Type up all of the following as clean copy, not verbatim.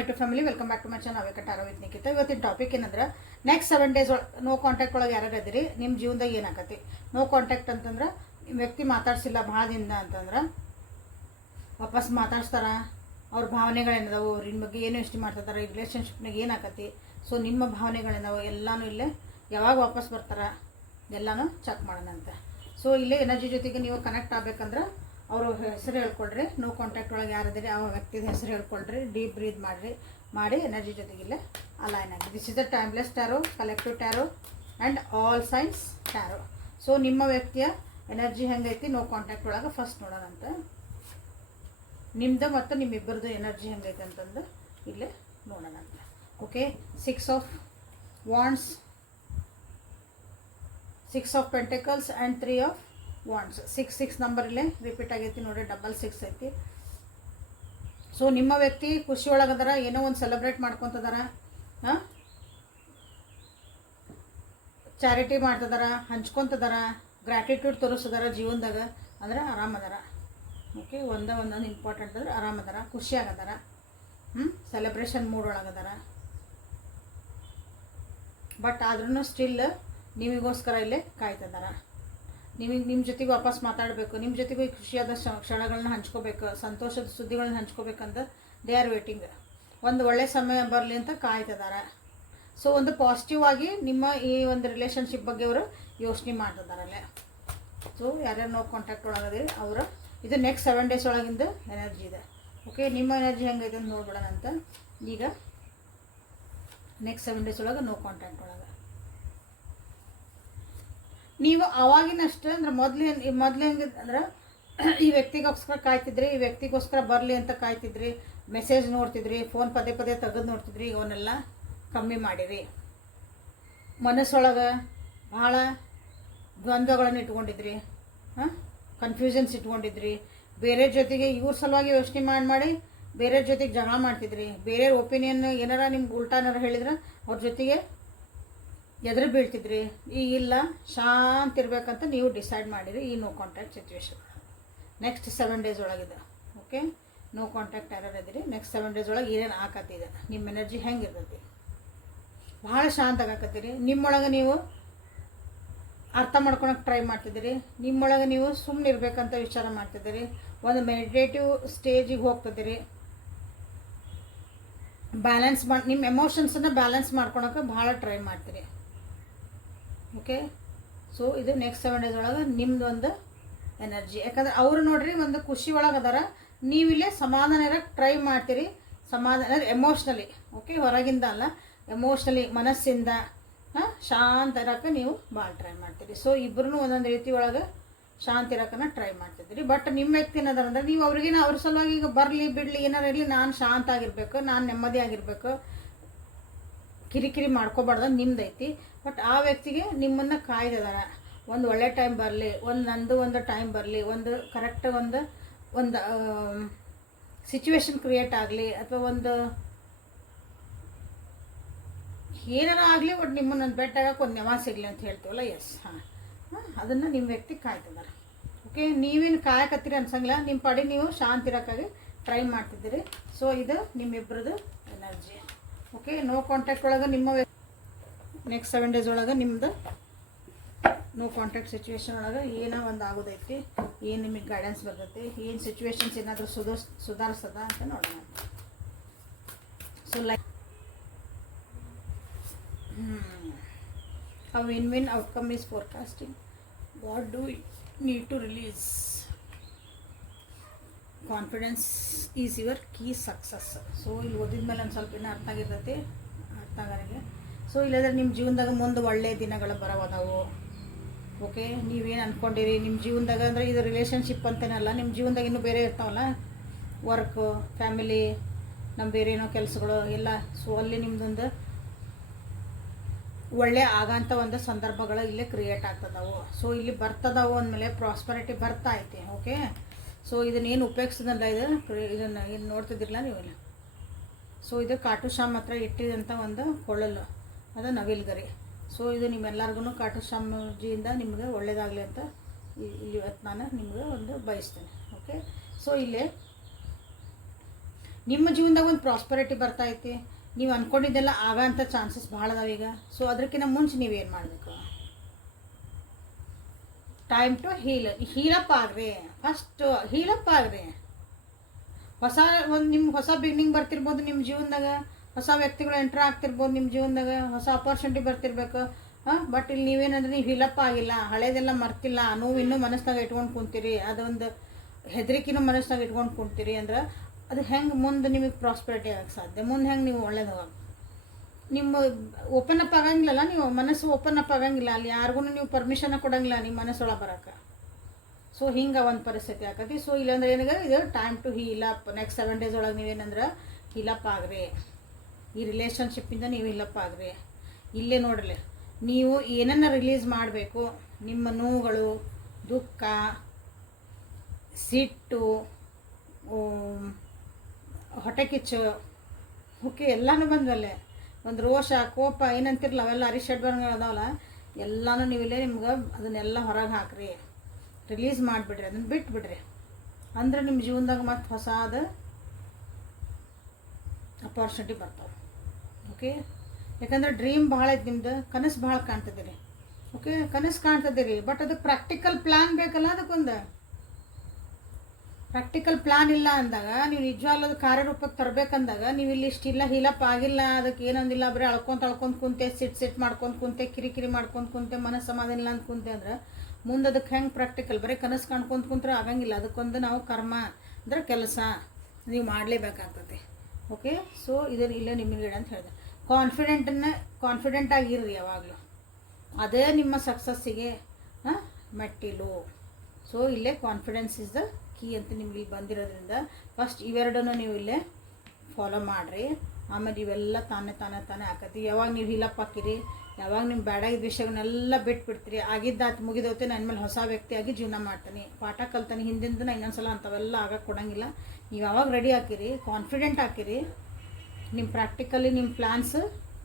My to family, welcome back to my channel Venkata tarot with Nikhita. ಇವತ್ತಿನ topic ಏನಂದ್ರೆ next 7 days no contact ಒಳಗೆ ಯಾರು ಇದ್ದೀರಿ, ನಿಮ್ಮ ಜೀವನದಾಗ ಏನಾಗತ್ತೆ. ನೋ ಕಾಂಟ್ಯಾಕ್ಟ್ ಅಂತಂದ್ರೆ ವ್ಯಕ್ತಿ ಮಾತಾಡ್ಸಿಲ್ಲ ಭಾಳ ದಿನ ಅಂತಂದ್ರೆ ವಾಪಸ್ ಮಾತಾಡ್ಸ್ತಾರ. ಅವ್ರ ಭಾವನೆಗಳೇನದಾವು, ಅವ್ರ ಬಗ್ಗೆ ಏನು ಯೋಚನೆ ಮಾಡ್ತಿರ್ತಾರೆ, ಈ ರಿಲೇಷನ್ಶಿಪ್ನಾಗ ಏನಾಗತ್ತೆ. ಸೊ ನಿಮ್ಮ ಭಾವನೆಗಳೇನದಾವು ಎಲ್ಲನೂ ಇಲ್ಲೇ ಯಾವಾಗ ವಾಪಸ್ ಬರ್ತಾರ ಎಲ್ಲನೂ ಚೆಕ್ ಮಾಡೋಣಂತೆ. ಸೊ ಇಲ್ಲೇ ಎನರ್ಜಿ ಜೊತೆಗೆ ನೀವು ಕನೆಕ್ಟ್ ಆಗ್ಬೇಕಂದ್ರೆ ಅವರು ಹೆಸರು ಹೇಳ್ಕೊಳ್ರಿ. ನೋ ಕಾಂಟ್ಯಾಕ್ಟ್ ಒಳಗೆ ಯಾರಿದ್ದೀರಿ ಆ ವ್ಯಕ್ತಿದ ಹೆಸರು ಹೇಳ್ಕೊಳ್ರಿ. ಡೀಪ್ ಬ್ರೀದ್ ಮಾಡಿ ಎನರ್ಜಿ ಜೊತೆಗಿಲ್ಲೇ ಅಲೈನ್ ಆಗಿ. This is the timeless tarot, collective tarot and all signs tarot. So ನಿಮ್ಮ ವ್ಯಕ್ತಿಯ ಎನರ್ಜಿ ಹೆಂಗೈತಿ ನೋ ಕಾಂಟ್ಯಾಕ್ಟ್ ಒಳಗೆ ಫಸ್ಟ್ ನೋಡೋಣಂತ. ನಿಮ್ದು ಮತ್ತು ನಿಮ್ಮಿಬ್ಬರದು ಎನರ್ಜಿ ಹೆಂಗೈತೆ ಅಂತಂದು ಇಲ್ಲೇ ನೋಡೋಣಂತ. Okay, 6 of Wands, 6 of Pentacles and 3 of Wands. 6 number ಇಲ್ಲೇ ರಿಪೀಟ್ ಆಗೈತಿ ನೋಡಿ, 6 ಐತಿ. ಸೊ ನಿಮ್ಮ ವ್ಯಕ್ತಿ ಖುಷಿ ಒಳಗದಾರ, ಏನೋ ಒಂದು ಸೆಲೆಬ್ರೇಟ್ ಮಾಡ್ಕೊತದಾರ, ಚಾರಿಟಿ ಮಾಡ್ತದಾರ, ಹಂಚ್ಕೊತದಾರ, ಗ್ರ್ಯಾಟಿಟ್ಯೂಡ್ ತೋರಿಸ್ತಿದಾರ ಜೀವನದಾಗ. ಅಂದ್ರೆ ಆರಾಮದಾರ. ಓಕೆ, ಒಂದೊಂದು ಇಂಪಾರ್ಟೆಂಟ್ ಅಂದ್ರೆ ಆರಾಮದಾರ, ಖುಷಿಯಾಗದಾರ, ಸೆಲೆಬ್ರೇಷನ್ ಮೂಡ್ ಒಳಗದಾರ. ಬಟ್ ಆದ್ರೂ ಸ್ಟಿಲ್ ನಿಮಗೋಸ್ಕರ ಇಲ್ಲೇ ಕಾಯ್ತಿದಾರ. ನಿಮ್ಮ ಜೊತೆಗೆ ವಾಪಸ್ ಮಾತಾಡಬೇಕು, ನಿಮ್ಮ ಜೊತೆಗೂ ಖುಷಿಯಾದ ಕ್ಷಣಗಳನ್ನ ಹಂಚ್ಕೋಬೇಕು, ಸಂತೋಷದ ಸುದ್ದಿಗಳನ್ನ ಹಂಚ್ಕೋಬೇಕಂತ ದೇ ಆರ್ ವೇಟಿಂಗ್. ಒಂದು ಒಳ್ಳೆ ಸಮಯ ಬರಲಿ ಅಂತ ಕಾಯ್ತಿದ್ದಾರೆ. ಸೊ ಒಂದು ಪಾಸಿಟಿವ್ ಆಗಿ ನಿಮ್ಮ ಈ ಒಂದು ರಿಲೇಷನ್ಶಿಪ್ ಬಗ್ಗೆ ಅವರು ಯೋಚನೆ ಮಾಡ್ತಿದ್ದಾರಲ್ಲೇ. ಸೊ ಯಾರ್ಯಾರು ನೋ ಕಾಂಟ್ಯಾಕ್ಟ್ ಒಳಗದಿರಿ ಅವರು, ಇದು ನೆಕ್ಸ್ಟ್ 7 days ಒಳಗಿಂದ ಎನರ್ಜಿ ಇದೆ. ಓಕೆ, ನಿಮ್ಮ ಎನರ್ಜಿ ಹೆಂಗೈತೆ ಅಂತ ನೋಡ್ಬಿಡೋಣ ಅಂತ. ಈಗ ನೆಕ್ಸ್ಟ್ 7 days ಒಳಗೆ ನೋ ಕಾಂಟ್ಯಾಕ್ಟ್ ಒಳಗೆ ನೀವು ಅವಾಗಿನಷ್ಟು ಅಂದ್ರೆ ಮೊದಲು ಹೆಂಗೆ ಅಂದ್ರೆ ಈ ವ್ಯಕ್ತಿಗೋಸ್ಕರ ಕಾಯ್ತಿದ್ರಿ, ಈ ವ್ಯಕ್ತಿಗೋಸ್ಕರ ಬರಲಿ ಅಂತ ಕಾಯ್ತಿದ್ರಿ, ಮೆಸೇಜ್ ನೋಡ್ತಿದ್ರಿ, ಫೋನ್ ಪದೇ ತೆಗೆದು ನೋಡ್ತಿದ್ರಿ. ಈಗ ಅವನ್ನೆಲ್ಲ ಕಮ್ಮಿ ಮಾಡಿರಿ. ಮನಸ್ಸೊಳಗೆ ಭಾಳ ದ್ವಂದ್ವಗಳನ್ನು ಇಟ್ಕೊಂಡಿದ್ರಿ, ಕನ್ಫ್ಯೂಷನ್ಸ್ ಇಟ್ಕೊಂಡಿದ್ರಿ. ಬೇರೆ ಜೊತೆಗೆ ಇವ್ರ ಸಲುವಾಗಿ ಯೋಚನೆ ಮಾಡಿ ಬೇರೆ ಜೊತೆಗೆ ಜಗಳ ಮಾಡ್ತಿದ್ರಿ. ಬೇರೆ ಒಪಿನಿಯನ್ ಏನಾರ ನಿಮ್ಗೆ ಉಲ್ಟಾ ಏನಾರು ಹೇಳಿದ್ರೆ ಅವ್ರ ಜೊತೆಗೆ ಎದುರು ಬೀಳ್ತಿದ್ರಿ. ಇಲ್ಲ, ಶಾಂತ ಇರಬೇಕಂತ ನೀವು ಡಿಸೈಡ್ ಮಾಡಿರಿ ಈ no contact situation next 7 days ಒಳಗಿದೆ. ಓಕೆ, ನೋ ಕಾಂಟ್ಯಾಕ್ಟ್ ಯಾರು ಇದ್ದೀರಿ ನೆಕ್ಸ್ಟ್ 7 days ಒಳಗೆ ಏನೇನು ಆಕತ್ತಿದೆ, ನಿಮ್ಮ ಎನರ್ಜಿ ಹೆಂಗೆ ಇರ್ತೈತಿ. ಭಾಳ ಶಾಂತ ಆಗಾಕತ್ತೀರಿ. ನಿಮ್ಮೊಳಗೆ ನೀವು ಅರ್ಥ ಮಾಡ್ಕೊಳಕ್ಕೆ ಟ್ರೈ ಮಾಡ್ತಿದ್ದೀರಿ. ನಿಮ್ಮೊಳಗೆ ನೀವು ಸುಮ್ಮನೆ ಇರಬೇಕಂತ ವಿಚಾರ ಮಾಡ್ತಿದ್ದೀರಿ. ಒಂದು ಮೆಡಿಟೇಟಿವ್ ಸ್ಟೇಜಿಗೆ ಹೋಗ್ತಿದ್ದೀರಿ. ಬ್ಯಾಲೆನ್ಸ್ ನಿಮ್ಮ ಎಮೋಷನ್ಸನ್ನು ಬ್ಯಾಲೆನ್ಸ್ ಮಾಡ್ಕೊಳಕ್ಕೆ ಭಾಳ ಟ್ರೈ ಮಾಡ್ತೀರಿ. ಓಕೆ, ಸೊ ಇದು ನೆಕ್ಸ್ಟ್ 7 days ಒಳಗೆ ನಿಮ್ದು ಒಂದು ಎನರ್ಜಿ. ಯಾಕಂದ್ರೆ ಅವರು ನೋಡ್ರಿ ಒಂದು ಖುಷಿ ಒಳಗೆ ಅದಾರ, ನೀವಿಲ್ಲೇ ಸಮಾಧಾನ ಇರೋಕ್ಕೆ ಟ್ರೈ ಮಾಡ್ತೀರಿ. ಸಮಾಧಾನ ಎಮೋಷ್ನಲಿ, ಓಕೆ, ಹೊರಗಿಂದ ಅಲ್ಲ, ಎಮೋಷ್ನಲಿ ಮನಸ್ಸಿಂದ ಶಾಂತ ಇರೋಕ್ಕೆ ನೀವು ಭಾಳ ಟ್ರೈ ಮಾಡ್ತೀರಿ. ಸೊ ಇಬ್ಬರೂ ಒಂದೊಂದು ರೀತಿ ಒಳಗೆ ಶಾಂತ ಇರೋಕ್ಕನ್ನ ಟ್ರೈ ಮಾಡ್ತಿದ್ದೀರಿ. ಬಟ್ ನಿಮ್ಮ ವ್ಯಕ್ತಿ ಏನದಾರ ಅಂದ್ರೆ ನೀವು ಅವ್ರಿಗೇನು ಅವ್ರ ಸಲುವಾಗಿ ಈಗ ಬರಲಿ ಬಿಡಲಿ ಏನಾರು ಇರಲಿ, ನಾನು ಶಾಂತ ಆಗಿರ್ಬೇಕು, ನಾನು ನೆಮ್ಮದಿ ಆಗಿರಬೇಕು, ಕಿರಿಕಿರಿ ಮಾಡ್ಕೋಬಾರ್ದು ನಿಮ್ದೈತಿ. ಬಟ್ ಆ ವ್ಯಕ್ತಿಗೆ ನಿಮ್ಮನ್ನು ಕಾಯ್ದಿದಾರ. ಒಂದು ಒಳ್ಳೆ ಟೈಮ್ ಬರಲಿ, ನಂದು ಒಂದು ಟೈಮ್ ಬರಲಿ, ಒಂದು ಕರೆಕ್ಟ್ ಒಂದು ಸಿಚುವೇಶನ್ ಕ್ರಿಯೇಟ್ ಆಗಲಿ, ಅಥವಾ ಒಂದು ಏನಾರ ಆಗಲಿ, ಬಟ್ ನಿಮ್ಮನ್ನು ಒಂದು ಬೆಟ್ಟಾಗಕ್ಕೆ ಒಂದು ನೆವ ಸಿಗಲಿ ಅಂತ ಹೇಳ್ತೀವಲ್ಲ. ಎಸ್, ಅದನ್ನು ನಿಮ್ಮ ವ್ಯಕ್ತಿ ಕಾಯ್ತಿದ್ದಾರೆ. ಓಕೆ, ನೀವೇನು ಕಾಯಕತ್ತೀರಿ ಅನ್ಸಂಗಿಲ್ಲ, ನಿಮ್ಮ ಪಡಿ ನೀವು ಶಾಂತಿ ಇರೋಕ್ಕಾಗಿ ಟ್ರೈ ಮಾಡ್ತಿದ್ದೀರಿ. ಸೊ ಇದು ನಿಮ್ಮಿಬ್ಬರದು ಎನರ್ಜಿ. ಓಕೆ, ನೋ ಕಾಂಟ್ಯಾಕ್ಟ್ ಒಳಗೆ ನಿಮ್ಮ ನೆಕ್ಸ್ಟ್ 7 days ಒಳಗೆ ನಿಮ್ಮದು ನೋ ಕಾಂಟ್ಯಾಕ್ಟ್ ಸಿಚುವೇಶನ್ ಒಳಗೆ ಏನೋ ಒಂದು ಆಗೋದೈತಿ, ಏನು ನಿಮಗೆ ಗೈಡೆನ್ಸ್ ಬರ್ತೈತಿ, ಏನು ಸಿಚುವೇಶನ್ಸ್ ಏನಾದರೂ ಸುಧಾರಿಸದ ಅಂತ ನೋಡೋಣ. So like a win-win outcome is forecasting. What do we need to release? Confidence is your key success. So ಇಲ್ಲಿ ಓದಿದ್ಮೇಲೆ ಒಂದು ಸ್ವಲ್ಪ ಇನ್ನೂ ಅರ್ಥ ಆಗಿರ್ತೈತಿ ಅರ್ಥ ಆಗೋರಿಗೆ. ಸೊ ಇಲ್ಲಾಂದ್ರೆ ನಿಮ್ಮ ಜೀವನದಾಗ ಮುಂದೆ ಒಳ್ಳೆಯ ದಿನಗಳು ಬರೋವದಾವು. ಓಕೆ, ನೀವೇನು ಅಂದ್ಕೊಂಡಿರಿ ನಿಮ್ಮ ಜೀವನದಾಗ ಅಂದರೆ ಇದು ರಿಲೇಷನ್ಶಿಪ್ ಅಂತೇನಲ್ಲ, ನಿಮ್ಮ ಜೀವನದಾಗ ಇನ್ನೂ ಬೇರೆ ಇರ್ತಾವಲ್ಲ, ವರ್ಕು, ಫ್ಯಾಮಿಲಿ, ನಮ್ಮ ಬೇರೆ ಏನೋ ಕೆಲಸಗಳು ಎಲ್ಲ. ಸೊ ಅಲ್ಲಿ ನಿಮ್ಮದೊಂದು ಒಳ್ಳೆ ಆಗಂಥ ಒಂದು ಸಂದರ್ಭಗಳು ಇಲ್ಲೇ ಕ್ರಿಯೇಟ್ ಆಗ್ತದವು. ಸೊ ಇಲ್ಲಿ ಬರ್ತದವು ಅಂದಮೇಲೆ ಪ್ರಾಸ್ಪರಿಟಿ ಬರ್ತಾ ಐತಿ. ಓಕೆ, ಸೊ ಇದನ್ನೇನು ಉಪಯೋಗಿಸೋದಲ್ಲ, ಇದನ್ನು ಏನು ನೋಡ್ತಿದ್ದಿರಲ್ಲ ನೀವೆಲ್ಲ. ಸೊ ಇದು ಕಾಟುಶ್ಯಾಮ್ ಹತ್ರ ಇಟ್ಟಿದಂಥ ಒಂದು ಕೊಳ್ಳಲು, ಅದು ನವಿಲ್ಗರಿ. ಸೊ ಇದು ನಿಮ್ಮೆಲ್ಲರಿಗೂ ಕಾಟುಶ್ಯಾಮಜಿಯಿಂದ ನಿಮಗೆ ಒಳ್ಳೆಯದಾಗಲಿ ಅಂತ ಇವತ್ತು ನಾನು ನಿಮಗೆ ಒಂದು ಬಯಸ್ತೇನೆ. ಓಕೆ, ಸೊ ಇಲ್ಲಿ ನಿಮ್ಮ ಜೀವನದಾಗ ಒಂದು ಪ್ರಾಸ್ಪರಿಟಿ ಬರ್ತೈತಿ, ನೀವು ಅಂದ್ಕೊಂಡಿದ್ದೆಲ್ಲ ಆಗೋಂಥ ಚಾನ್ಸಸ್ ಭಾಳ ಅದಾವ ಈಗ. ಸೊ ಅದಕ್ಕಿಂತ ಮುಂಚೆ ನೀವೇನು ಮಾಡಬೇಕು, ಟೈಮ್ ಟು ಹೀಲಪ್ ಆಗ್ರಿ. ಫಸ್ಟ್ ಹೀಲಪ್ ಆಗ್ರಿ. ಹೊಸ ನಿಮ್ಗೆ ಹೊಸ ಬಿಗಿನಿಂಗ್ ಬರ್ತಿರ್ಬೋದು, ನಿಮ್ಮ ಜೀವನದಾಗ ಹೊಸ ವ್ಯಕ್ತಿಗಳು ಎಂಟ್ರ್ ಆಗ್ತಿರ್ಬೋದು, ನಿಮ್ಮ ಜೀವನದಾಗ ಹೊಸ ಅಪರ್ಚುನಿಟಿ ಬರ್ತಿರ್ಬೇಕು. ಬಟ್ ಇಲ್ಲಿ ನೀವೇನಂದ್ರೆ ನೀವು ಹೀಲಪ್ ಆಗಿಲ್ಲ, ಹಳೇದೆಲ್ಲ ಮರ್ತಿಲ್ಲ, ನೋವು ಇನ್ನೂ ಮನಸ್ಸಿನಾಗ ಇಟ್ಕೊಂಡು ಕುಂತೀರಿ, ಅದೊಂದು ಹೆದರಿಕೆನೂ ಮನಸ್ಸಿನಾಗ ಇಟ್ಕೊಂಡು ಕುಂತೀರಿ ಅಂದ್ರೆ ಅದು ಹೆಂಗೆ ಮುಂದೆ ನಿಮಗೆ ಪ್ರಾಸ್ಪರಿಟಿ ಆಗಕ್ಕೆ ಸಾಧ್ಯ? ಮುಂದೆ ಹೆಂಗೆ ನೀವು ಒಳ್ಳೇದು ನಿಮ್ಮ ಓಪನ್ ಅಪ್ ಆಗಂಗಿಲ್ಲಲ್ಲ, ನೀವು ಮನಸ್ಸು ಓಪನ್ ಅಪ್ ಆಗಂಗಿಲ್ಲ, ಅಲ್ಲಿ ಯಾರಿಗೂ ನೀವು ಪರ್ಮಿಷನ್ ಕೊಡಂಗಿಲ್ಲ ನಿಮ್ಮ ಮನಸ್ಸೊಳಗೆ ಬರೋಕೆ. ಸೊ ಹಿಂಗೆ ಒಂದು ಪರಿಸ್ಥಿತಿ ಆಕತಿ. ಸೊ ಇಲ್ಲಾಂದ್ರೆ ಏನಾಗ ಇದು ಟೈಮ್ ಟು ಹೀಲಪ್. ನೆಕ್ಸ್ಟ್ 7 days ಒಳಗೆ ನೀವೇನಂದ್ರೆ ಹೀಲಪ್ ಆಗ್ರಿ, ಈ ರಿಲೇಷನ್ಶಿಪ್ಪಿಂದ ನೀವು ಹೀಲಪ್ ಆಗ್ರಿ. ಇಲ್ಲೇ ನೋಡ್ರಿ, ನೀವು ಏನನ್ನ ರಿಲೀಸ್ ಮಾಡಬೇಕು, ನಿಮ್ಮ ನೋವುಗಳು, ದುಃಖ, ಸಿಟ್ಟು, ಹೊಟ್ಟೆ ಕಿಚ್ಚು, ಓಕೆ ಎಲ್ಲನೂ ಬಂದವಲ್ಲೇ, ಒಂದು ರೋಷ, ಕೋಪ ಏನಂತಿರಲ್ಲ ಅವೆಲ್ಲ ಅರಿಷಡ್ ಬರ್ಗಳು ಅದಾವಲ್ಲ, ಎಲ್ಲನೂ ನೀವಿಲ್ಲೇ ನಿಮ್ಗೆ ಅದನ್ನೆಲ್ಲ ಹೊರಗೆ ಹಾಕ್ರಿ, ರಿಲೀಸ್ ಮಾಡಿಬಿಡ್ರಿ, ಅದನ್ನು ಬಿಟ್ಬಿಡ್ರಿ. ಅಂದ್ರೆ ನಿಮ್ಮ ಜೀವನದಾಗ ಮತ್ತೆ ಹೊಸಾದ ಅಪಾರ್ಚುನಿಟಿ ಬರ್ತಾವೆ. ಓಕೆ, ಯಾಕಂದ್ರೆ ಡ್ರೀಮ್ ಭಾಳ ಐತೆ ನಿಮ್ದು, ಕನಸು ಭಾಳ ಕಾಣ್ತಿದ್ದೀರಿ. ಓಕೆ, ಕನಸು ಕಾಣ್ತಿದ್ದೀರಿ, ಬಟ್ ಅದಕ್ಕೆ ಪ್ರಾಕ್ಟಿಕಲ್ ಪ್ಲ್ಯಾನ್ ಬೇಕಲ್ಲ. ಅದಕ್ಕೊಂದು ಪ್ರಾಕ್ಟಿಕಲ್ ಪ್ಲ್ಯಾನ್ ಇಲ್ಲ ಅಂದಾಗ, ನೀವು ನಿಜವಾಗ್ಲೂ ಅದು ಕಾರ್ಯರೂಪಕ್ಕೆ ತರಬೇಕಂದಾಗ ನೀವು ಇಲ್ಲಿ ಇಷ್ಟಿಲ್ಲ ಹೀಲಪ್ ಆಗಿಲ್ಲ, ಅದಕ್ಕೆ ಏನೊಂದಿಲ್ಲ, ಬರೀ ಅಳ್ಕೊಂತ ಕುಂತೆ, ಸಿಟ್ ಮಾಡ್ಕೊಂಡು ಕುಂತೆ, ಕಿರಿಕಿರಿ ಮಾಡ್ಕೊಂಡು ಕುಂತೆ, ಮನಸ್ಸು ಸಮಾಧಾನ ಇಲ್ಲ ಅಂತ ಕುಂತೆ ಅಂದ್ರೆ ಮುಂದೆ ಅದಕ್ಕೆ ಹೆಂಗೆ ಪ್ರಾಕ್ಟಿಕಲ್? ಬರೀ ಕನಸು ಕಾಣ್ಕೊಂತ ಕುಂತ್ರೆ ಆಗಂಗಿಲ್ಲ. ಅದಕ್ಕೊಂದು ನಾವು ಕರ್ಮ ಅಂದ್ರೆ ಕೆಲಸ ನೀವು ಮಾಡಲೇಬೇಕಾಗ್ತದೆ. ಓಕೆ, ಸೊ ಇದನ್ನು ಇಲ್ಲೇ ನಿಮಗೆ ಅಂತ ಹೇಳಿದೆ. ಕಾನ್ಫಿಡೆಂಟ್ ಆಗಿರ್ರಿ ಯಾವಾಗಲೂ, ಅದೇ ನಿಮ್ಮ ಸಕ್ಸಸ್ಸಿಗೆ ಮೆಟ್ಟಿಲು. ಸೊ ಇಲ್ಲೇ ಕಾನ್ಫಿಡೆನ್ಸ್ ಇಸ್ ದ ಕೀ ಅಂತ ನಿಮ್ಗೆ ಇಲ್ಲಿ ಬಂದಿರೋದ್ರಿಂದ ಫಸ್ಟ್ ಇವೆರಡನ್ನು ನೀವು ಇಲ್ಲೇ ಫಾಲೋ ಮಾಡಿರಿ. ಆಮೇಲೆ ಇವೆಲ್ಲ ತಾನೇ ಆಕತಿ. ಯಾವಾಗ ನೀವು ಹೀಲಪ್ ಹಾಕಿರಿ, ಯಾವಾಗ ನಿಮ್ಮ ಬೇಡಾಗಿದ್ದ ವಿಷಯಗಳನ್ನೆಲ್ಲ ಬಿಟ್ಬಿಡ್ತೀರಿ, ಆಗಿದ್ದಾತು ಮುಗಿದೋತೆ, ನನ್ನ ಮೇಲೆ ಹೊಸ ವ್ಯಕ್ತಿಯಾಗಿ ಜೀವನ ಮಾಡ್ತೀನಿ, ಪಾಠ ಕಲ್ತಾನೆ, ಹಿಂದಿಂದ ನಾ ಇನ್ನೊಂದ್ಸಲ ಅಂಥವೆಲ್ಲ ಆಗಕ್ಕೆ ಕೊಡೋಂಗಿಲ್ಲ. ನೀವು ಯಾವಾಗ ರೆಡಿ ಹಾಕಿರಿ, ಕಾನ್ಫಿಡೆಂಟ್ ಹಾಕಿರಿ, ನಿಮ್ಮ ಪ್ರಾಕ್ಟಿಕಲಿ ನಿಮ್ಮ ಪ್ಲ್ಯಾನ್ಸ್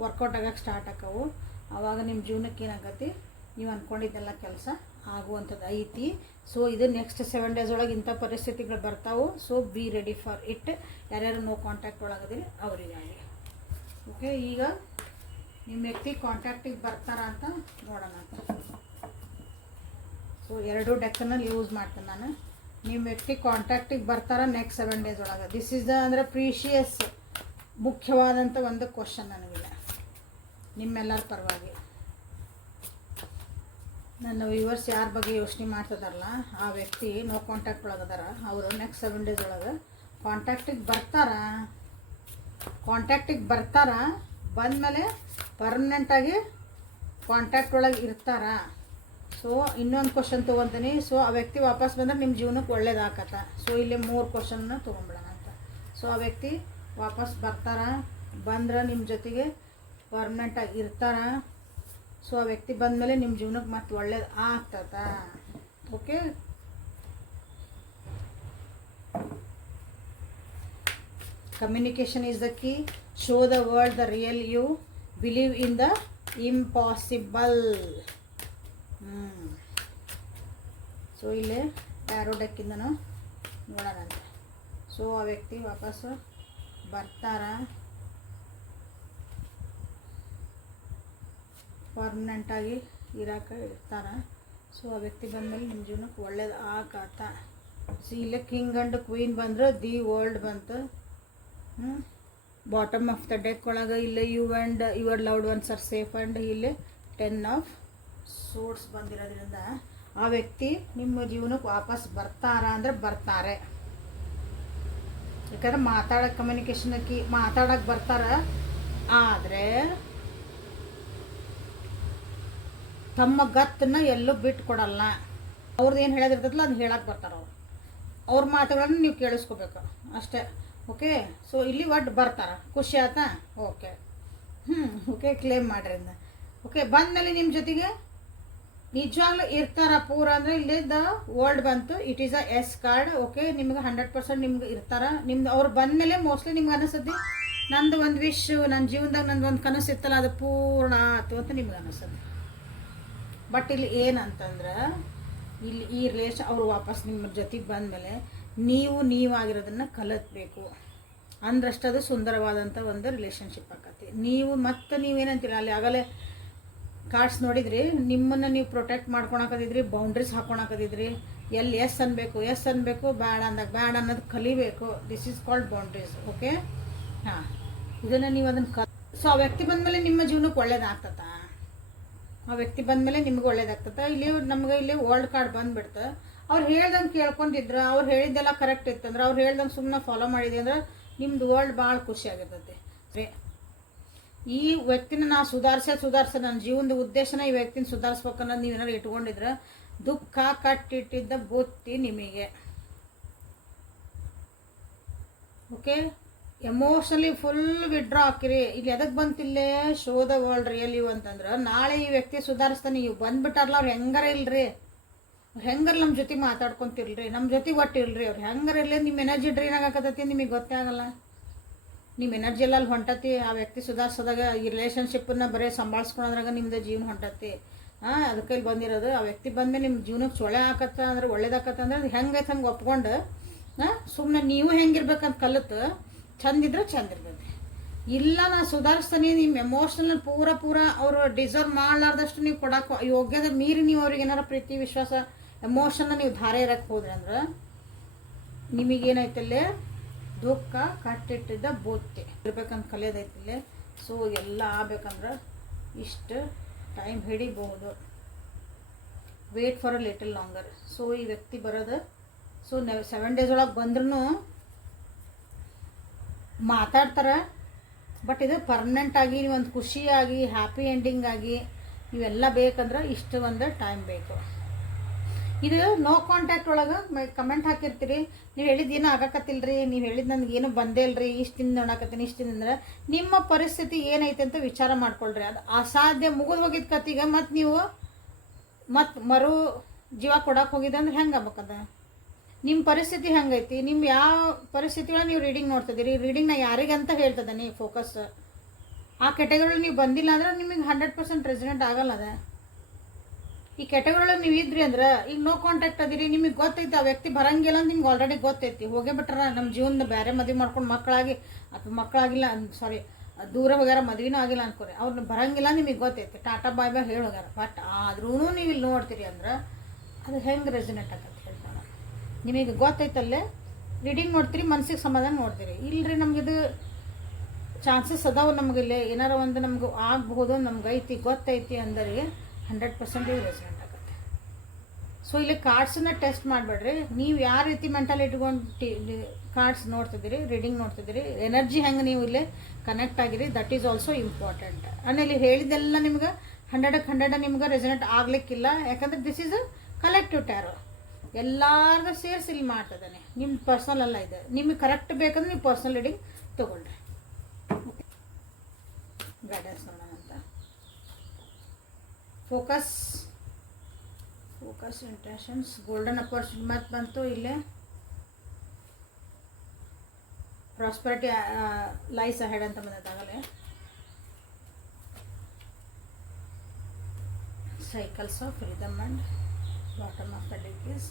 ವರ್ಕೌಟ್ ಆಗಕ್ಕೆ ಸ್ಟಾರ್ಟ್ ಆಕವು. ಆವಾಗ ನಿಮ್ಮ ಜೀವನಕ್ಕೆ ಏನಾಗತ್ತೆ, ನೀವು ಅಂದ್ಕೊಂಡಿದ್ದೆಲ್ಲ ಕೆಲಸ ಆಗುವಂಥದ್ದು ಐತಿ. ಸೊ ಇದು ನೆಕ್ಸ್ಟ್ 7 days ಒಳಗೆ ಇಂಥ ಪರಿಸ್ಥಿತಿಗಳು ಬರ್ತಾವೆ. So be ready for it. ಯಾರ್ಯಾರು ನೋ ಕಾಂಟ್ಯಾಕ್ಟ್ ಒಳಗದಿರಿ ಅವರಿಗಾಗಿ. ಓಕೆ, ಈಗ ನಿಮ್ಮ ವ್ಯಕ್ತಿ ಕಾಂಟ್ಯಾಕ್ಟಿಗೆ ಬರ್ತಾರ ಅಂತ ನೋಡೋಣ. ಸೊ 2 ಡೆಕ್ಕನ್ನು ಯೂಸ್ ಮಾಡ್ತೀನಿ ನಾನು. ನಿಮ್ಮ ವ್ಯಕ್ತಿ ಕಾಂಟ್ಯಾಕ್ಟಿಗೆ ಬರ್ತಾರ ನೆಕ್ಸ್ಟ್ 7 days ಒಳಗೆ. ದಿಸ್ ಈಸ್ ದ ಅಂದರೆ ಪ್ರೀಶಿಯಸ್, ಮುಖ್ಯವಾದಂಥ ಒಂದು ಕ್ವಶನ್ ನನಗಿಲ್ಲ ನಿಮ್ಮೆಲ್ಲರ ಪರವಾಗಿ. ನನ್ನ ವ್ಯೂವರ್ಸ್ ಯಾರ ಬಗ್ಗೆ ಯೋಚನೆ ಮಾಡ್ತಿದಾರಲ್ಲ, ಆ ವ್ಯಕ್ತಿ ನೋ ಕಾಂಟ್ಯಾಕ್ಟ್ ಒಳಗದಾರ, ಅವರು ನೆಕ್ಸ್ಟ್ 7 days ಒಳಗೆ ಕಾಂಟ್ಯಾಕ್ಟಿಗೆ ಬರ್ತಾರ. ಬಂದಮೇಲೆ ಪರ್ಮನೆಂಟಾಗಿ ಕಾಂಟ್ಯಾಕ್ಟ್ ಒಳಗೆ ಇರ್ತಾರ. ಸೊ ಇನ್ನೊಂದು ಕ್ವಶನ್ ತೊಗೊತೀನಿ. ಸೊ ಆ ವ್ಯಕ್ತಿ ವಾಪಸ್ ಬಂದರೆ ನಿಮ್ಮ ಜೀವನಕ್ಕೆ ಒಳ್ಳೇದಾಗತ್ತ. ಸೊ ಇಲ್ಲಿ 3 ಕ್ವಶನ್ನ ತೊಗೊಂಬಿಡೋಣ ಅಂತ. ಸೊ ಆ ವ್ಯಕ್ತಿ ವಾಪಸ್ ಬಂದ್ರೆ ನಿಮ್ಮ ಜೊತೆಗೆ ಪರ್ಮನೆಂಟಾಗಿ ಇರ್ತಾರ. ಸೊ ಆ ವ್ಯಕ್ತಿ ಬಂದಮೇಲೆ ನಿಮ್ಮ ಜೀವನಕ್ಕೆ ಮತ್ತೆ ಒಳ್ಳೇದು ಆಗ್ತದ. Okay, communication is the key. Show the world the real you, believe in the impossible. So ಇಲ್ಲೇ ಟ್ಯಾರೋ ಡೆಕ್ಕಿಂದನೂ ನೋಡೋಣ ಅಂತ. ಸೊ ಆ ವ್ಯಕ್ತಿ ವಾಪಸ್ಸು ಬರ್ತಾರ, ಪರ್ಮನೆಂಟಾಗಿ ಇರೋಕೆ ಇರ್ತಾರ. ಸೊ ಆ ವ್ಯಕ್ತಿ ಬಂದಮೇಲೆ ನಿಮ್ಮ ಜೀವನಕ್ಕೆ ಒಳ್ಳೇದು ಆಗತ್ತ. ಸೊ ಇಲ್ಲೇ ಕಿಂಗ್ ಆ್ಯಂಡ್ ಕ್ವೀನ್ ಬಂದ್ರೆ ದಿ ವರ್ಲ್ಡ್ ಬಂತು. ಬಾಟಮ್ ಆಫ್ ದ ಡೆಕ್ ಒಳಗೆ ಇಲ್ಲೇ you and your loved ones are safe and ಇಲ್ಲಿ 10 of Swords ಬಂದಿರೋದ್ರಿಂದ ಆ ವ್ಯಕ್ತಿ ನಿಮ್ಮ ಜೀವನಕ್ಕೆ ವಾಪಸ್ ಬರ್ತಾರ ಅಂದ್ರೆ ಬರ್ತಾರೆ. ಯಾಕಂದ್ರೆ ಮಾತಾಡೋಕ್ಕೆ ಕಮ್ಯುನಿಕೇಷನ್ಗೆ ಮಾತಾಡೋಕ್ಕೆ ಬರ್ತಾರ. ಆದರೆ ತಮ್ಮ ಗತ್ತನ್ನು ಎಲ್ಲೂ ಬಿಟ್ಟು ಕೊಡಲ್ಲ. ಅವ್ರದ್ದು ಏನು ಹೇಳೋದಿರ್ತದಲ್ಲ ಅದನ್ನ ಹೇಳಕ್ಕೆ ಬರ್ತಾರೆ. ಅವ್ರ ಮಾತುಗಳನ್ನು ನೀವು ಕೇಳಿಸ್ಕೋಬೇಕು ಅಷ್ಟೇ. ಓಕೆ, ಸೊ ಇಲ್ಲಿ ಒಟ್ಟು ಬರ್ತಾರೆ. ಖುಷಿ ಆಯ್ತಾ? ಓಕೆ, ಓಕೆ, ಕ್ಲೇಮ್ ಮಾಡ್ರಿ. ಓಕೆ, ಬಂದಮೇಲೆ ನಿಮ್ಮ ಜೊತೆಗೆ ನಿಜವಾಗ್ಲೂ ಇರ್ತಾರ ಪೂರ ಅಂದರೆ ಇಲ್ಲಿ ದ ವರ್ಲ್ಡ್ ಬಂತು. It is a ace card. Okay, ನಿಮ್ಗೆ 100% ನಿಮ್ಗೆ ಇರ್ತಾರ. ನಿಮ್ದು ಅವ್ರು ಬಂದಮೇಲೆ ಮೋಸ್ಟ್ಲಿ ನಿಮ್ಗೆ ಅನಿಸ್ತದೆ ನಂದು ಒಂದು ವಿಶ್, ನನ್ನ ಜೀವನದಾಗ ನಂದು ಒಂದು ಕನಸು ಇತ್ತಲ್ಲ ಅದು ಪೂರ್ಣ ಆಯ್ತು ಅಂತ ನಿಮ್ಗೆ ಅನಿಸ್ತದೆ. ಬಟ್ ಇಲ್ಲಿ ಏನಂತಂದ್ರೆ ಇಲ್ಲಿ ಈ ರಿಲೇಷನ್ ಅವರು ವಾಪಸ್ ನಿಮ್ಮ ಜೊತೆಗೆ ಬಂದಮೇಲೆ ನೀವಾಗಿರೋದನ್ನು ಕಲಿತ್ಬೇಕು. ಅಂದ್ರಷ್ಟು ಅದು ಸುಂದರವಾದಂಥ ಒಂದು ರಿಲೇಷನ್ಶಿಪ್ ಆಕತಿ. ನೀವು ಮತ್ತೆ ನೀವೇನಂತೀರ ಅಲ್ಲಿ ಆಗಲೇ ಕಾರ್ಡ್ಸ್ ನೋಡಿದ್ರಿ, ನಿಮ್ಮನ್ನು ನೀವು ಪ್ರೊಟೆಕ್ಟ್ ಮಾಡ್ಕೊಳಕದಿದ್ರಿ, ಬೌಂಡ್ರೀಸ್ ಹಾಕೊಳಕದಿದ್ರಿ, ಎಲ್ಲಿ ಎಸ್ ಅನ್ಬೇಕು, ಬ್ಯಾಡ ಅಂದಾಗ ಬ್ಯಾಡ ಅನ್ನೋದು ಕಲಿಬೇಕು. This is called boundaries. Okay, ಹಾಂ, ಇದನ್ನು ನೀವು ಅದನ್ನು ಸೊ ಆ ವ್ಯಕ್ತಿ ಬಂದಮೇಲೆ ನಿಮ್ಮ ಜೀವನಕ್ಕೆ ಒಳ್ಳೇದಾಗ್ತದ, ಆ ವ್ಯಕ್ತಿ ಬಂದಮೇಲೆ ನಿಮ್ಗೆ ಒಳ್ಳೇದಾಗ್ತದ. ಇಲ್ಲಿ ನಮ್ಗೆ ಇಲ್ಲಿ ವರ್ಲ್ಡ್ ಕಾರ್ಡ್ ಬಂದುಬಿಡ್ತು. ಅವ್ರು ಹೇಳ್ದಂಗೆ ಕೇಳ್ಕೊಂಡಿದ್ರ, ಅವ್ರು ಹೇಳಿದ್ದೆಲ್ಲ ಕರೆಕ್ಟ್ ಇತ್ತಂದ್ರೆ, ಅವ್ರು ಹೇಳ್ದಂಗೆ ಸುಮ್ಮನೆ ಫಾಲೋ ಮಾಡಿದೆ ಅಂದ್ರೆ ನಿಮ್ದು ವರ್ಲ್ಡ್ ಭಾಳ ಖುಷಿಯಾಗಿರ್ತೈತಿ. ಸರಿ, ಈ ವ್ಯಕ್ತಿನ ನಾ ಸುಧಾರಿಸ ನನ್ನ ಜೀವನದ ಉದ್ದೇಶನ ಈ ವ್ಯಕ್ತಿನ ಸುಧಾರಿಸ್ಬೇಕನ್ನೋದು ನೀವೇನಾರು ಇಟ್ಕೊಂಡಿದ್ರೆ ದುಃಖ ಕಟ್ಟಿಟ್ಟಿದ್ದ ಬುತ್ತಿ ನಿಮಗೆ. ಓಕೆ, ಎಮೋಷನಲಿ ಫುಲ್ ವಿಡ್ರಾ ಹಾಕಿರಿ. ಇಲ್ಲಿ ಎದಕ್ಕೆ ಬಂತಿಲ್ಲೇ show the world real you ಅಂತಂದ್ರೆ, ನಾಳೆ ಈ ವ್ಯಕ್ತಿ ಸುಧಾರಿಸ್ತಾನೆ. ಇವು ಬಂದ್ಬಿಟ್ಟಾರಲ್ಲ, ಅವ್ರು ಹೆಂಗಾರ ಇಲ್ರಿ, ಹೆಂಗಾರ ನಮ್ಮ ಜೊತೆ ಮಾತಾಡ್ಕೊಂತಿರ್ಲಿ, ನಮ್ಮ ಜೊತೆಗೆ ಒಟ್ಟು ಇಲ್ರಿ. ಅವ್ರು ಹೆಂಗಾರ ಇರಲಿ, ನಿಮ್ಮ ಎನರ್ಜಿ ಡ್ರೈನ್ ಆಗಕತ್ತೈತಿ, ನಿಮಗೆ ಗೊತ್ತೇ ಆಗಲ್ಲ. ನಿಮ್ಮ ಎನರ್ಜಿ ಎಲ್ಲ ಅಲ್ಲಿ ಹೊಂಟತಿ. ಆ ವ್ಯಕ್ತಿ ಸುಧಾರಿಸೋದಾಗ ಈ ರಿಲೇಷನ್ಶಿಪ್ಪನ್ನ ಬರೀ ಸಂಭಾಳಿಸ್ಕೊಳೋದ್ರಾಗ ನಿಮ್ಮದು ಜೀವನ ಹೊಂಟತಿ. ಅದಕ್ಕೆ ಇಲ್ಲಿ ಬಂದಿರೋದು. ಆ ವ್ಯಕ್ತಿ ಬಂದಮೇಲೆ ನಿಮ್ಮ ಜೀವನಕ್ಕೆ ಸೊಳ್ಳೆ ಹಾಕತ್ತ ಅಂದ್ರೆ ಒಳ್ಳೇದಾಕತ್ತ ಅಂದ್ರೆ ಅದು ಹೆಂಗೈತೆ ಹಂಗೆ ಒಪ್ಕೊಂಡು ಸುಮ್ಮನೆ ನೀವು ಹೆಂಗಿರ್ಬೇಕಂತ ಕಲಿತು ಚಂದಿದ್ರೆ ಚಂದ ಇರ್ತೈತಿ. ಇಲ್ಲ ನಾ ಸುಧಾರಿಸ್ತಾನೆ, ನಿಮ್ಮ ಎಮೋಷ್ನಲ್ ಪೂರ ಅವರು ಡಿಸರ್ವ್ ಮಾಡಲಾರ್ದಷ್ಟು ನೀವು ಕೊಡಕ್ಕೆ ಯೋಗ್ಯದ ಮೀರಿ ನೀವು ಅವ್ರಿಗೆ ಏನಾರ ಪ್ರೀತಿ ವಿಶ್ವಾಸ ಎಮೋಷನ್ನ ನೀವು ಧಾರೆ ಇರಕ್ಕೆ ಹೋದ್ರಿ ಅಂದ್ರೆ ನಿಮಗೇನೈತಲ್ಲೇ ದುಃಖ ಕಟ್ಟಿಟ್ಟಿದ್ದ ಬುತ್ತಿ ಇರ್ಬೇಕಂತ ಕಲಿಯೋದೈತಿಲ್ಲೇ. ಸೊ ಎಲ್ಲ ಆಗ್ಬೇಕಂದ್ರೆ ಇಷ್ಟು ಟೈಮ್ ಹಿಡಿಬಹುದು. Wait for a little longer. So ಈ ವ್ಯಕ್ತಿ ಬರೋದು, ಸೊ 7 days ಒಳಗೆ ಬಂದ್ರೂ ಮಾತಾಡ್ತಾರೆ. ಬಟ್ ಇದು ಪರ್ಮನೆಂಟ್ ಆಗಿ ಒಂದು ಖುಷಿಯಾಗಿ ಹ್ಯಾಪಿ ಎಂಡಿಂಗ್ ಆಗಿ ಇವೆಲ್ಲ ಬೇಕಂದ್ರೆ ಇಷ್ಟು ಒಂದು ಟೈಮ್ ಬೇಕು. ಇದು ನೋ ಕಾಂಟ್ಯಾಕ್ಟ್ ಒಳಗೆ ಕಮೆಂಟ್ ಹಾಕಿರ್ತೀರಿ, ನೀವು ಹೇಳಿದ್ದು ಏನೂ ಆಗಕತ್ತಿಲ್ರಿ, ನೀವು ಹೇಳಿದ್ದು ನನಗೇನು ಬಂದೇ ಇಲ್ರಿ, ಇಷ್ಟಿಂದ ನೋಡಕತ್ತೀನಿ ಇಷ್ಟಿಂದ ಅಂದ್ರೆ ನಿಮ್ಮ ಪರಿಸ್ಥಿತಿ ಏನೈತೆ ಅಂತ ವಿಚಾರ ಮಾಡ್ಕೊಳ್ರಿ. ಅದು ಅಸಾಧ್ಯ ಮುಗಿದು ಹೋಗಿದ್ದ ಕತ್ತಿಗೆ ಮತ್ತು ನೀವು ಮರು ಜೀವ ಕೊಡಕ್ಕೆ ಹೋಗಿದ್ದೆ ಅಂದ್ರೆ ಹೆಂಗೆ ಆಗ್ಬೇಕದ? ನಿಮ್ಮ ಪರಿಸ್ಥಿತಿ ಹೆಂಗೈತಿ, ನಿಮ್ಮ ಯಾವ ಪರಿಸ್ಥಿತಿ ಒಳಗೆ ನೀವು ರೀಡಿಂಗ್ ನೋಡ್ತಿದ್ದೀರಿ, ರೀಡಿಂಗ್ ನಾ ಯಾರಿಗಂತ ಹೇಳ್ತದೆ ಫೋಕಸ್. ಆ ಕೆಟಗರಿ ನೀವು ಬಂದಿಲ್ಲ ಅಂದ್ರೆ ನಿಮಗೆ 100% ರೆಸಿಡೆಂಟ್ ಆಗಲ್ಲ. ಅದ ಈ ಕೆಟಗರಿಯೊಳಗೆ ನೀವು ಇದ್ರಿ ಅಂದ್ರೆ ಈಗ ನೋ ಕಾಂಟ್ಯಾಕ್ಟ್ ಅದಿರಿ, ನಿಮಗೆ ಗೊತ್ತೈತಿ ಆ ವ್ಯಕ್ತಿ ಬರಂಗಿಲ್ಲ ಅಂತ ನಿಮ್ಗೆ ಆಲ್ರೆಡಿ ಗೊತ್ತೈತಿ. ಹೋಗೇ ಬಿಟ್ರ ನಮ್ಮ ಜೀವನದ ಬೇರೆ ಮದುವೆ ಮಾಡ್ಕೊಂಡು ಮಕ್ಕಳಾಗಿ ಅಥವಾ ಮಕ್ಕಳಾಗಿಲ್ಲ, ಸಾರಿ ದೂರ ಹೋಗ್ಯಾರ, ಮದುವೆನೂ ಆಗಿಲ್ಲ ಅನ್ಕೋರಿ, ಅವ್ರನ್ನ ಬರಂಗಿಲ್ಲ ನಿಮಗೆ ಗೊತ್ತೈತಿ, ಟಾಟಾ ಬಾಯ್ ಬಾಯ್ ಹೇಳಿ ಹೋಗ್ಯಾರ. ಬಟ್ ಆದ್ರೂ ನೀವು ಇಲ್ಲಿ ನೋಡ್ತೀರಿ ಅಂದ್ರೆ ಅದು ಹೆಂಗೆ ರೆಸಿನೆಂಟ್ ಆಗತ್ತೆ ಹೇಳ್ತಾನೆ. ನಿಮಗೆ ಗೊತ್ತೈತಲ್ಲೇ ರೀಡಿಂಗ್ ನೋಡ್ತೀರಿ, ಮನಸ್ಸಿಗೆ ಸಮಾಧಾನ ನೋಡ್ತೀರಿ. ಇಲ್ಲರಿ ನಮಗಿದು ಚಾನ್ಸಸ್ ಅದಾವೆ, ನಮಗಿಲ್ಲೇ ಏನಾರ ಒಂದು ನಮ್ಗೆ ಆಗ್ಬೋದು, ನಮ್ಗೆ ಐತಿ ಗೊತ್ತೈತಿ ಅಂದರೆ 100% ರೆಸಿಡೆಂಟ್ ಆಗುತ್ತೆ. ಸೊ ಇಲ್ಲಿ ಕಾರ್ಡ್ಸನ್ನ ಟೆಸ್ಟ್ ಮಾಡಬೇಡ್ರಿ. ನೀವು ಯಾವ ರೀತಿ ಮೆಂಟಲ್ ಇಟ್ಕೊಂಡು ಕಾರ್ಡ್ಸ್ ನೋಡ್ತಿದ್ದೀರಿ, ರೀಡಿಂಗ್ ನೋಡ್ತಿದ್ದೀರಿ, ಎನರ್ಜಿ ಹೆಂಗೆ ನೀವು ಇಲ್ಲಿ ಕನೆಕ್ಟ್ ಆಗಿರಿ, ದಟ್ ಈಸ್ ಆಲ್ಸೋ ಇಂಪಾರ್ಟೆಂಟ್. ಆಮೇಲೆ ಹೇಳಿದ್ದೆಲ್ಲ ನಿಮ್ಗೆ 100ಕ್ಕೆ 100 ನಿಮ್ಗೆ ರೆಸಿಡೆಂಟ್ ಆಗಲಿಕ್ಕಿಲ್ಲ. ಯಾಕಂದರೆ this is a collective tarot, ಎಲ್ಲಾರ್ಗೂ ಸೇರಿಸಿ ಇಲ್ಲಿ ಮಾಡ್ತಿದ್ದಾನೆ. ನಿಮ್ಮ ಪರ್ಸ್ನಲ್ ಅಲ್ಲ ಇದೆ. ನಿಮಗೆ ಕರೆಕ್ಟ್ ಬೇಕಂದ್ರೆ ನೀವು ಪರ್ಸ್ನಲ್ ರೀಡಿಂಗ್ ತೊಗೊಳ್ರಿ. ಗೈಡೆನ್ಸ್ ನೋಡೋಣ ಅಂತ. ಫೋಕಸ್ ಇಂಟೆನ್ಷನ್ಸ್ ಗೋಲ್ಡನ್ ಅಪರ್ಚುನಿಟಿ ಮತ್ತು ಬಂತು ಇಲ್ಲೇ. ಪ್ರಾಸ್ಪರಿಟಿ ಲೈಸ್ ಅಹೆಡ್ ಅಂತ ಬಂದದಾಗಲೇ. Cycles of rhythm and bottom of the deck is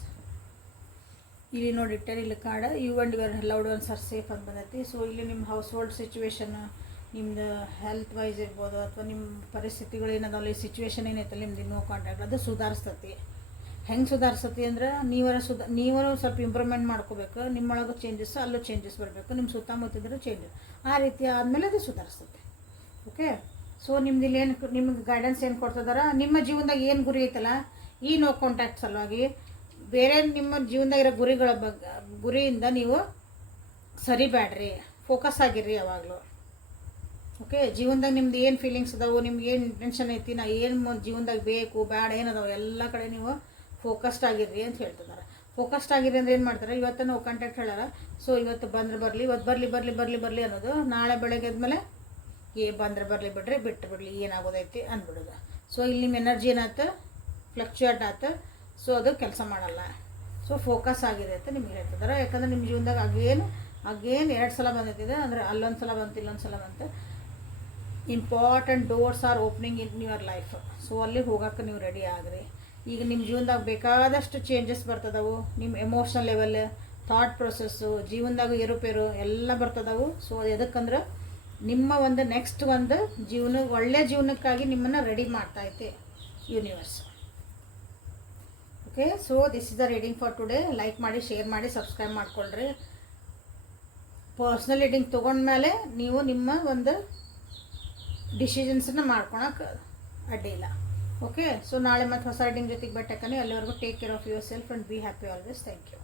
ಇಲ್ಲಿ ನೋಡಿಟ್ಟರೆ ಇಲ್ಲಿ card you and your loved ones are safe ಅಂತ ಬಂದೈತಿ. ಸೊ ಇಲ್ಲಿ ನಿಮ್ಮ ಹೌಸ್ ಹೋಲ್ಡ್ ಸಿಚುವೇಶನ್, ನಿಮ್ಮದು ಹೆಲ್ತ್ ವೈಸ್ ಇರ್ಬೋದು ಅಥವಾ ನಿಮ್ಮ ಪರಿಸ್ಥಿತಿಗಳು ಏನದಲ್ಲ, ಈ ಸಿಚುವೇಶನ್ ಏನೈತಲ್ಲ ನಿಮ್ದು ನೋ ಕಾಂಟ್ಯಾಕ್ಟ್ ಅದು ಸುಧಾರಿಸ್ತತಿ. ಹೆಂಗೆ ಸುಧಾರಿಸ್ತತಿ ಅಂದ್ರೆ ನೀವರು ಸ್ವಲ್ಪ ಇಂಪ್ರೂವ್ಮೆಂಟ್ ಮಾಡ್ಕೋಬೇಕು. ನಿಮ್ಮೊಳಗೆ ಚೇಂಜಸ್, ಅಲ್ಲೂ ಚೇಂಜಸ್ ಬರಬೇಕು, ನಿಮ್ಮ ಸುತ್ತಮುತ್ತಿದ್ರೂ ಚೇಂಜಸ್, ಆ ರೀತಿ ಆದಮೇಲೆ ಅದು ಸುಧಾರಿಸ್ತತಿ. ಓಕೆ, ಸೊ ನಿಮ್ದು ಇಲ್ಲಿ ಏನು ನಿಮ್ಗೆ ಗೈಡೆನ್ಸ್ ಏನು ಕೊಡ್ತಿದಾರ, ನಿಮ್ಮ ಜೀವನದಾಗ ಏನು ಗುರಿ ಐತಲ್ಲ ಈ ನೋ ಕಾಂಟ್ಯಾಕ್ಟ್ ಸಲುವಾಗಿ ಬೇರೆ ನಿಮ್ಮ ಜೀವನದಾಗ ಇರೋ ಗುರಿಯಿಂದ ನೀವು ಸರಿಬೇಡ್ರಿ, ಫೋಕಸ್ ಆಗಿರ್ರಿ ಯಾವಾಗಲೂ. ಓಕೆ, ಜೀವನದಾಗ ನಿಮ್ದು ಏನು ಫೀಲಿಂಗ್ಸ್ ಅದಾವೆ, ನಿಮ್ಗೆ ಏನು ಇಂಟೆನ್ಷನ್ ಐತಿ, ನಾ ಏನು ಜೀವನದಾಗ ಬೇಕು ಬೇಡ ಏನದಾವೆ ಎಲ್ಲ ಕಡೆ ನೀವು ಫೋಕಸ್ಡ್ ಆಗಿರ್ರಿ ಅಂತ ಹೇಳ್ತಿದ್ದಾರೆ. ಫೋಕಸ್ಡ್ ಆಗಿರಿ ಅಂದ್ರೆ ಏನು ಮಾಡ್ತಾರೆ, ಇವತ್ತು ನಾವು ಕಾಂಟ್ಯಾಕ್ಟ್ ಹೇಳಾರ, ಸೊ ಇವತ್ತು ಬಂದ್ರೆ ಬರಲಿ, ಇವತ್ತು ಬರಲಿ ಅನ್ನೋದು, ನಾಳೆ ಬೆಳಗ್ಗೆ ಆದಮೇಲೆ ಬಂದ್ರೆ ಬರಲಿ ಬಿಡ್ರಿ, ಬಿಟ್ಟು ಬಿಡಲಿ, ಏನಾಗೋದೈತಿ ಅಂದ್ಬಿಡೋದು. ಸೊ ಇಲ್ಲಿ ನಿಮ್ಮ ಎನರ್ಜಿ ಏನಾಯ್ತು ಫ್ಲಕ್ಚುಯೇಟ್ ಆಯ್ತು, ಸೊ ಅದು ಕೆಲಸ ಮಾಡಲ್ಲ. ಸೊ ಫೋಕಸ್ ಆಗಿದೆ ಅಂತ ನಿಮ್ಗೆ ಹೇಳ್ತಿದ್ದಾರೆ. ಯಾಕಂದ್ರೆ ನಿಮ್ಮ ಜೀವನದಾಗ ಅಗೇನ್ 2 ಸಲ ಬಂದೈತಿದೆ ಅಂದರೆ ಅಲ್ಲೊಂದು ಸಲ ಬಂತು, ಇಲ್ಲೊಂದು ಸಲ ಬಂತು. Important doors R opening in your life. So ಅಲ್ಲಿ ಹೋಗೋಕೆ ನೀವು ರೆಡಿ ಆಗ್ರಿ. ಈಗ ನಿಮ್ಮ ಜೀವನದಾಗ ಬೇಕಾದಷ್ಟು ಚೇಂಜಸ್ ಬರ್ತದವು. ನಿಮ್ಮ ಎಮೋಷ್ನಲ್ ಲೆವೆಲ್, ಥಾಟ್ ಪ್ರೊಸೆಸ್ಸು, ಜೀವನದಾಗ ಏರುಪೇರು ಎಲ್ಲ ಬರ್ತದವು. ಸೊ ಎದಕ್ಕಂದ್ರೆ ನಿಮ್ಮ ಒಂದು ನೆಕ್ಸ್ಟ್ ಒಂದು ಒಳ್ಳೆಯ ಜೀವನಕ್ಕಾಗಿ ನಿಮ್ಮನ್ನು ರೆಡಿ ಮಾಡ್ತೈತೆ universe. Okay, so this is the reading for today. Like ಮಾಡಿ, ಶೇರ್ ಮಾಡಿ, ಸಬ್ಸ್ಕ್ರೈಬ್ ಮಾಡ್ಕೊಳ್ರಿ. ಪರ್ಸ್ನಲ್ ರೀಡಿಂಗ್ ತೊಗೊಂಡ್ಮೇಲೆ ನೀವು ನಿಮ್ಮ ಒಂದು ಡಿಸಿಷನ್ಸನ್ನ ಮಾಡ್ಕೊಳಕ್ಕೆ ಅಡ್ಡಿಲ್ಲ. ಓಕೆ, ಸೊ ನಾಳೆ ಮತ್ತೆ ಹೊಸ ರೀಡಿಂಗ್ ಜೊತೆಗೆ ಬಟ್ ಅಲ್ಲಿವರೆಗೂ take care of yourself and be happy always. Thank you.